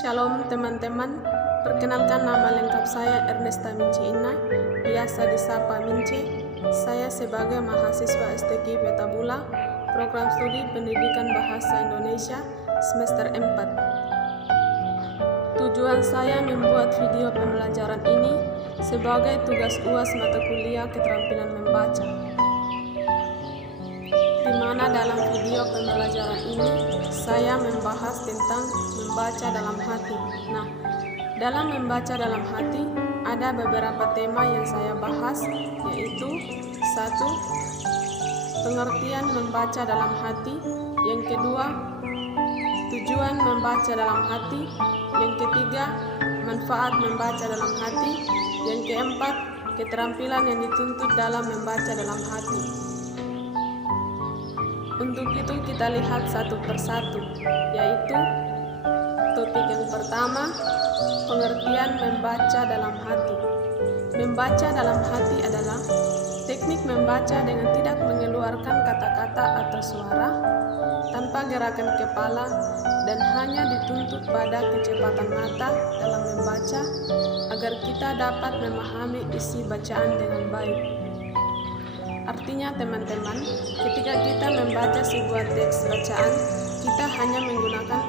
Shalom teman-teman, perkenalkan nama lengkap saya Ernesta Mince Ina, biasa disapa Mince. Saya sebagai mahasiswa STQ Petabula, program studi pendidikan bahasa Indonesia semester 4. Tujuan saya membuat video pembelajaran ini sebagai tugas UAS mata kuliah keterampilan membaca, di mana dalam video pembelajaran ini saya membahas tentang membaca dalam hati. Nah, dalam membaca dalam hati ada beberapa tema yang saya bahas, yaitu 1. Pengertian membaca dalam hati. Yang kedua, tujuan membaca dalam hati. Yang ketiga, manfaat membaca dalam hati. Yang keempat, keterampilan yang dituntut dalam membaca dalam hati. Untuk itu kita lihat satu persatu, yaitu topik yang pertama, pengertian membaca dalam hati. Membaca dalam hati adalah teknik membaca dengan tidak mengeluarkan kata-kata atau suara, tanpa gerakan kepala, dan hanya dituntut pada kecepatan mata dalam membaca agar kita dapat memahami isi bacaan dengan baik. Artinya teman-teman, ketika kita membaca sebuah teks bacaan, kita hanya menggunakan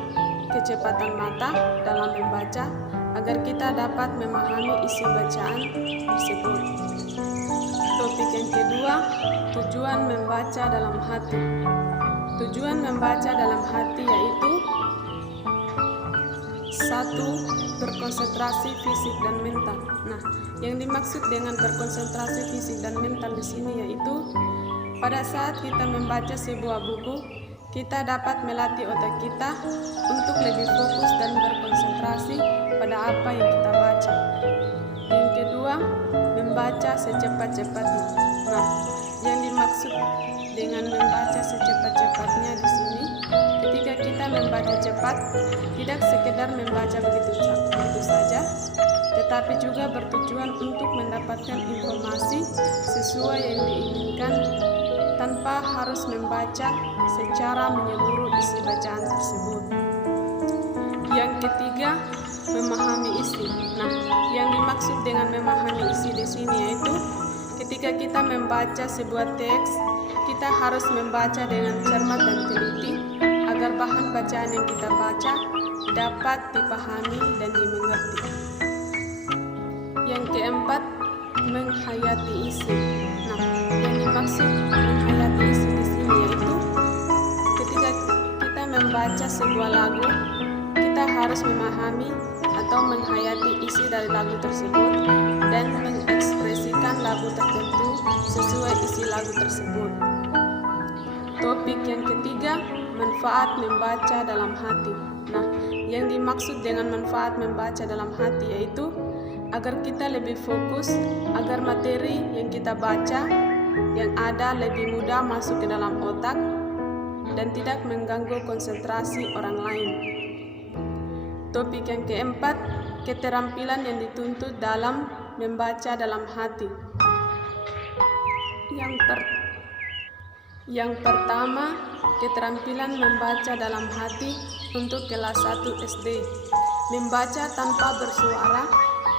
kecepatan mata dalam membaca agar kita dapat memahami isi bacaan tersebut. Topik yang kedua, tujuan membaca dalam hati. Tujuan membaca dalam hati yaitu 1. Berkonsentrasi fisik dan mental. Nah, yang dimaksud dengan berkonsentrasi fisik dan mental di sini yaitu pada saat kita membaca sebuah buku, kita dapat melatih otak kita untuk lebih fokus dan berkonsentrasi pada apa yang kita baca. Yang kedua, membaca secepat-cepatnya. Nah, yang dimaksud dengan membaca secepat-cepatnya di sini, ketika kita membaca cepat, tidak sekedar membaca begitu saja, tetapi juga bertujuan untuk mendapatkan informasi sesuai yang diinginkan tanpa harus membaca secara menyeluruh isi bacaan tersebut. Yang ketiga, memahami isi. Nah, yang dimaksud dengan memahami isi di sini yaitu ketika kita membaca sebuah teks, kita harus membaca dengan cermat dan teliti agar bahan bacaan yang kita baca dapat dipahami dan dimengerti. Yang keempat, menghayati isi. Nah, yang dimaksud menghayati isi di sini yaitu ketika kita membaca sebuah lagu, kita harus memahami atau menghayati isi dari lagu tersebut dan mengekspresikan lagu tertentu sesuai isi lagu tersebut. Topik yang ketiga, manfaat membaca dalam hati. Nah, yang dimaksud dengan manfaat membaca dalam hati yaitu agar kita lebih fokus, agar materi yang kita baca yang ada lebih mudah masuk ke dalam otak dan tidak mengganggu konsentrasi orang lain. Topik yang keempat, keterampilan yang dituntut dalam membaca dalam hati. Yang pertama, keterampilan membaca dalam hati untuk kelas 1 SD. Membaca tanpa bersuara,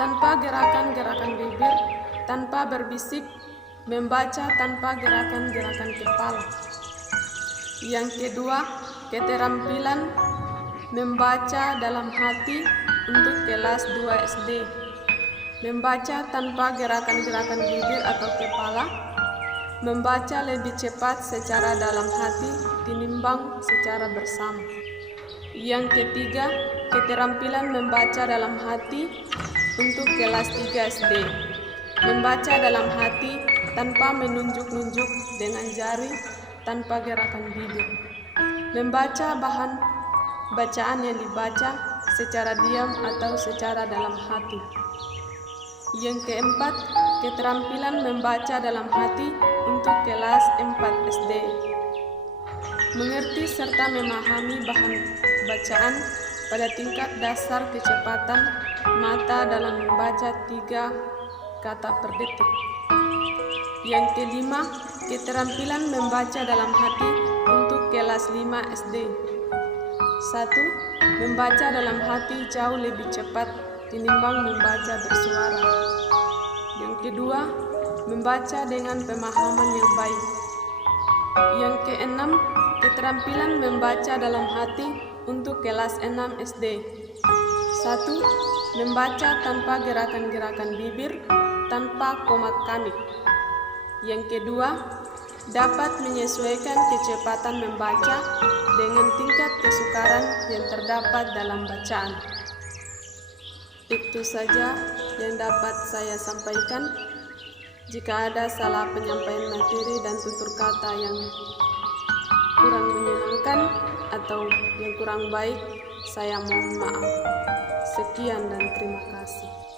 tanpa gerakan-gerakan bibir, tanpa berbisik, membaca tanpa gerakan-gerakan kepala. Yang kedua, keterampilan membaca dalam hati untuk kelas 2 SD. Membaca tanpa gerakan-gerakan bibir atau kepala, membaca lebih cepat secara dalam hati tinimbang secara bersama. Yang ketiga, keterampilan membaca dalam hati untuk kelas 3 SD. Membaca dalam hati tanpa menunjuk-nunjuk dengan jari, tanpa gerakan bibir. Membaca bahan bacaan yang dibaca secara diam atau secara dalam hati. Yang keempat, keterampilan membaca dalam hati untuk kelas 4 SD. Mengerti serta memahami bahan bacaan pada tingkat dasar kecepatan mata dalam membaca 3 kata per detik. Yang kelima, keterampilan membaca dalam hati untuk kelas 5 SD. 1. Membaca dalam hati jauh lebih cepat tinimbang membaca bersuara. Yang kedua, membaca dengan pemahaman yang baik. Yang keenam, keterampilan membaca dalam hati untuk kelas 6 SD. 1. Membaca tanpa gerakan-gerakan bibir, tanpa koma kamik. Yang kedua, dapat menyesuaikan kecepatan membaca dengan tingkat kesukaran yang terdapat dalam bacaan. Itu saja yang dapat saya sampaikan. Jika ada salah penyampaian materi dan tutur kata yang kurang menyenangkan atau yang kurang baik, saya mohon maaf. Sekian dan terima kasih.